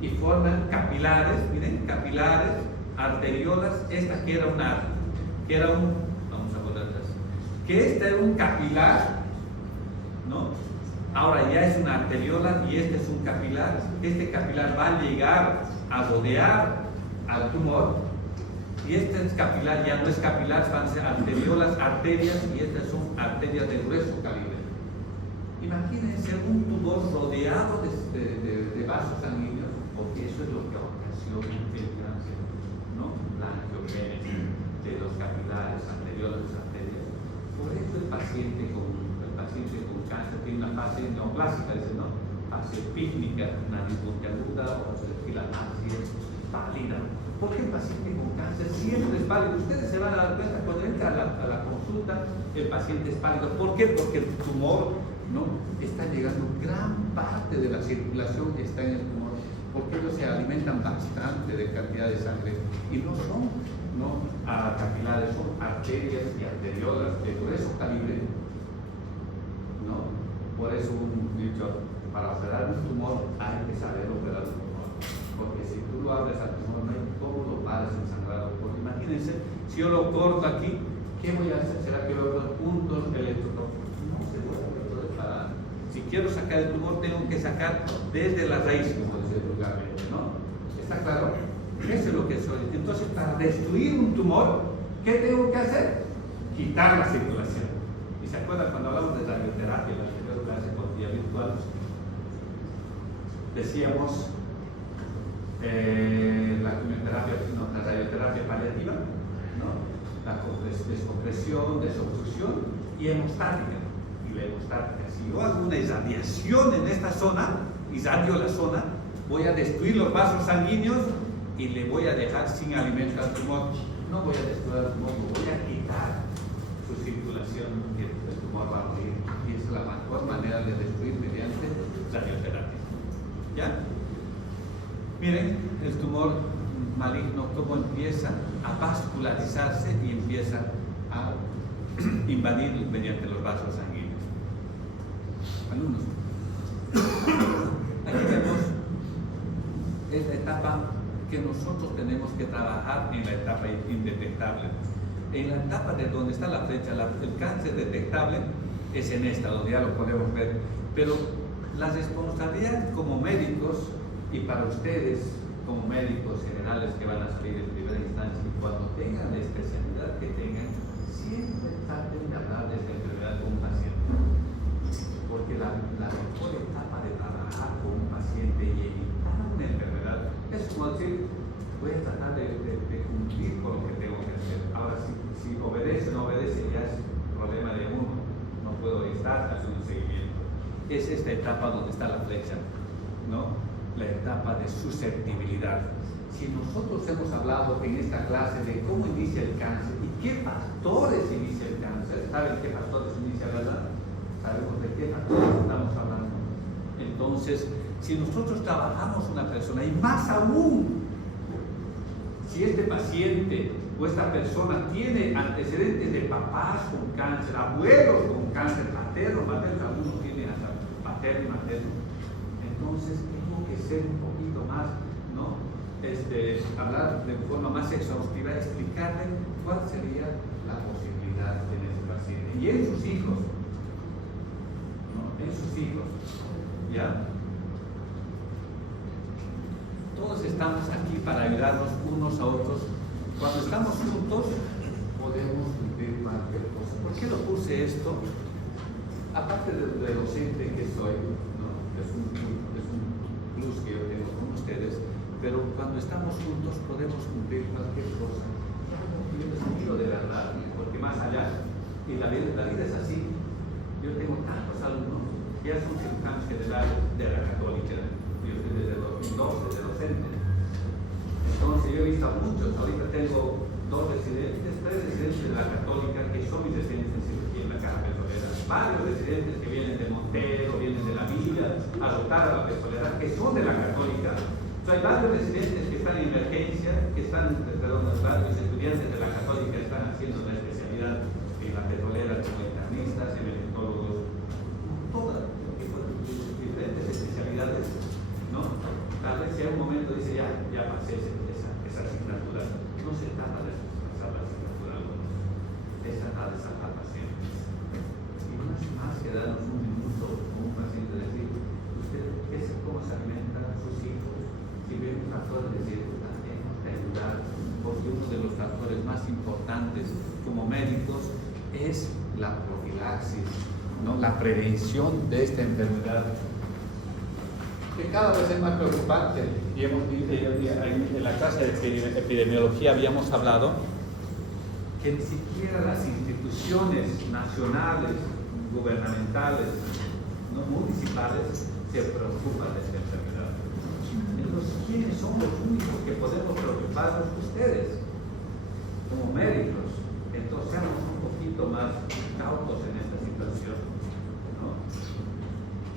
y forman capilares, miren, capilares, arteriolas. Esta que era un, vamos a ponerlas, que este era un capilar, ¿no? Ahora ya es una arteriola y este es un capilar. Este capilar va a llegar a rodear al tumor y este es capilar, ya no es capilar, van a ser arteriolas, arterias, y estas son arterias de grueso calibre. Imagínense un tumor rodeado de vasos sanguíneos, porque eso es lo que ocasiona el cáncer, ¿no? La angiogénesis de los capilares, arteriolas, arterias. Por eso el paciente con cáncer tiene una fase neoplásica, dice, ¿no? Fase pícnica, nariz puntiaguda, o filamácea, pálida. ¿Por qué el paciente con cáncer siempre es pálido? Ustedes se van a dar cuenta cuando entra a la consulta, el paciente es pálido. ¿Por qué? Porque el tumor, ¿no? Está llegando, gran parte de la circulación está en el tumor, porque ellos se alimentan bastante de cantidad de sangre y no son, ¿no? Capilares, son arterias y arteriolas de grueso calibre, ¿no? Por eso un dicho, para operar un tumor hay que saber operar un tumor, porque si tú lo abres al tumor no hay cómo lo pares ensangrado. Porque imagínense, si yo lo corto aquí, ¿qué voy a hacer? ¿Será que voy a poner puntos electrónicos? No se puede parar. Si quiero sacar el tumor, tengo que sacar desde la raíz, como dice vulgarmente, ¿no? ¿Está claro? Eso es lo que soy. Entonces, para destruir un tumor, ¿qué tengo que hacer? Quitar la circulación. ¿Y se acuerdan cuando hablamos de radioterapia, la anterior clase con día virtual? Decíamos la quimioterapia, no, la radioterapia paliativa, ¿no? La descompresión, desobstrucción y hemostática. Y la hemostática, si yo hago una irradiación en esta zona, irradio la zona, voy a destruir los vasos sanguíneos y le voy a dejar sin alimento al tumor. No voy a destruir al tumor, voy a quitar su circulación, que el tumor va a morir. Y esa es la mejor manera de destruir mediante radioterapia. ¿Ya? Miren el tumor maligno cómo empieza a vascularizarse y empieza a invadir mediante los vasos sanguíneos. Alumnos, aquí vemos esta etapa que nosotros tenemos que trabajar en la etapa indetectable. En la etapa de donde está la flecha, el cáncer detectable es en esta, donde ya lo podemos ver, pero la responsabilidad como médicos y para ustedes como médicos generales que van a salir en primera instancia y cuando tengan la especialidad que tengan, siempre traten de hablar de esta enfermedad con un paciente, porque la mejor etapa de trabajar con un paciente y evitar una enfermedad es como decir, voy a tratar de cumplir con lo que tengo que hacer. Ahora, si obedece o no obedece, ya es problema de uno, no puedo estar haciendo un seguimiento. Es esta etapa donde está la flecha, ¿no? La etapa de susceptibilidad. Si nosotros hemos hablado en esta clase de cómo inicia el cáncer y qué factores inicia el cáncer, ¿saben qué factores inicia, verdad? Sabemos de qué factores estamos hablando. Entonces, si nosotros trabajamos una persona, y más aún, si este paciente o esta persona tiene antecedentes de papás con cáncer, abuelos con cáncer, paternos, algunos tienen hasta paterno y materno, entonces tengo que ser un poquito más, ¿no? Hablar de forma más exhaustiva, explicarle ¿cuál sería la posibilidad en ese paciente? Y en sus hijos, ¿no? En sus hijos, ¿ya? Todos estamos aquí para ayudarnos unos a otros. Cuando estamos juntos, podemos cumplir cualquier cosa. ¿Por qué lo puse esto? Aparte de docente que soy, ¿no? Es un plus que yo tengo con ustedes, pero cuando estamos juntos podemos cumplir cualquier cosa. Yo les digo de verdad, porque más allá, y la vida es así. Yo tengo tantos alumnos que ya son cirujanos generales de la Católica. Yo estoy desde 2012 de docente. Entonces yo he visto a muchos, ahorita tengo 3 residentes de la Católica que son mis residentes en cirugía en la Caja Petrolera, varios residentes que vienen de Montero, vienen de la Villa, a rotar a la petrolera, que son de la Católica. Entonces, hay varios residentes que están en emergencia, que están, perdón, varios estudiantes de la Católica están haciendo la especialidad en la petrolera como internistas, emergentólogos, todas diferentes especialidades, ¿no? Tal vez si hay un momento dice ya pasé esa asignatura. No se trata de pasar la asignatura, se trata de salvar pacientes. Y no es más que darnos un minuto con un paciente y decir, usted, ¿cómo se alimenta a sus hijos? Si ve un factor de riesgo, tenemos que ayudar, porque uno de los factores más importantes como médicos es la profilaxis, ¿no? La prevención de esta enfermedad, que cada vez es más preocupante. Y en la clase de epidemiología habíamos hablado que ni siquiera las instituciones nacionales, gubernamentales, no municipales, se preocupan de esta enfermedad. Entonces, ¿quiénes son los únicos que podemos preocuparnos? Ustedes, como médicos. Entonces, seamos un poquito más cautos en esta situación, ¿no?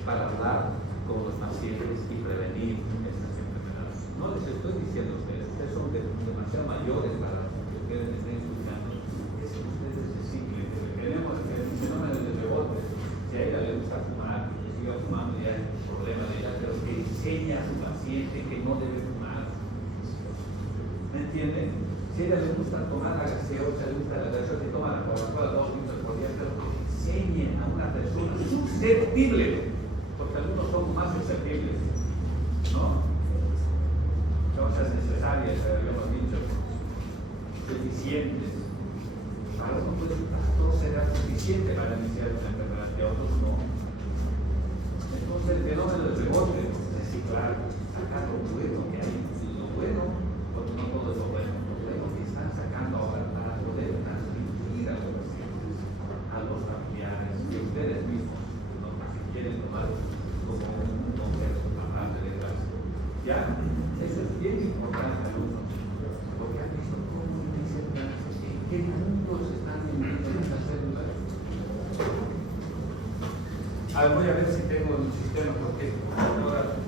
Para hablar con los pacientes y prevenir estas enfermedades. No les estoy diciendo a ustedes son demasiado mayores para que ustedes me estén escuchando. Es que ustedes se ciclen, que tenemos el fenómeno del rebote. Si a ella le gusta fumar, que siga fumando, ya es un problema de ella, pero que enseñe a su paciente que no debe fumar. ¿Me entienden? Si a ella le gusta tomar la gaseosa, le gusta la gaseosa, que toma la Coca-Cola 2 litros por día, pero que enseñen a una persona susceptible, porque algunos son más susceptibles, ¿no? Cosas necesarias, habíamos dicho, suficientes. Para uno puede un factor será suficiente para iniciar una enfermedad, y a otros no. Entonces el fenómeno del rebote, reciclar, sacar lo bueno que hay, lo bueno, porque no todo es lo bueno que están sacando ahora para poder transmitir a los pacientes, a los familiares, y ustedes mismos, ¿no? Si quieren tomar como un concepto hablando de clase. ¿Ya? Eso es bien importante, alumnos, porque han visto cómo inician clases, en qué mundos están viviendo en estas células. A ver, voy a ver si tengo un sistema, porque ahora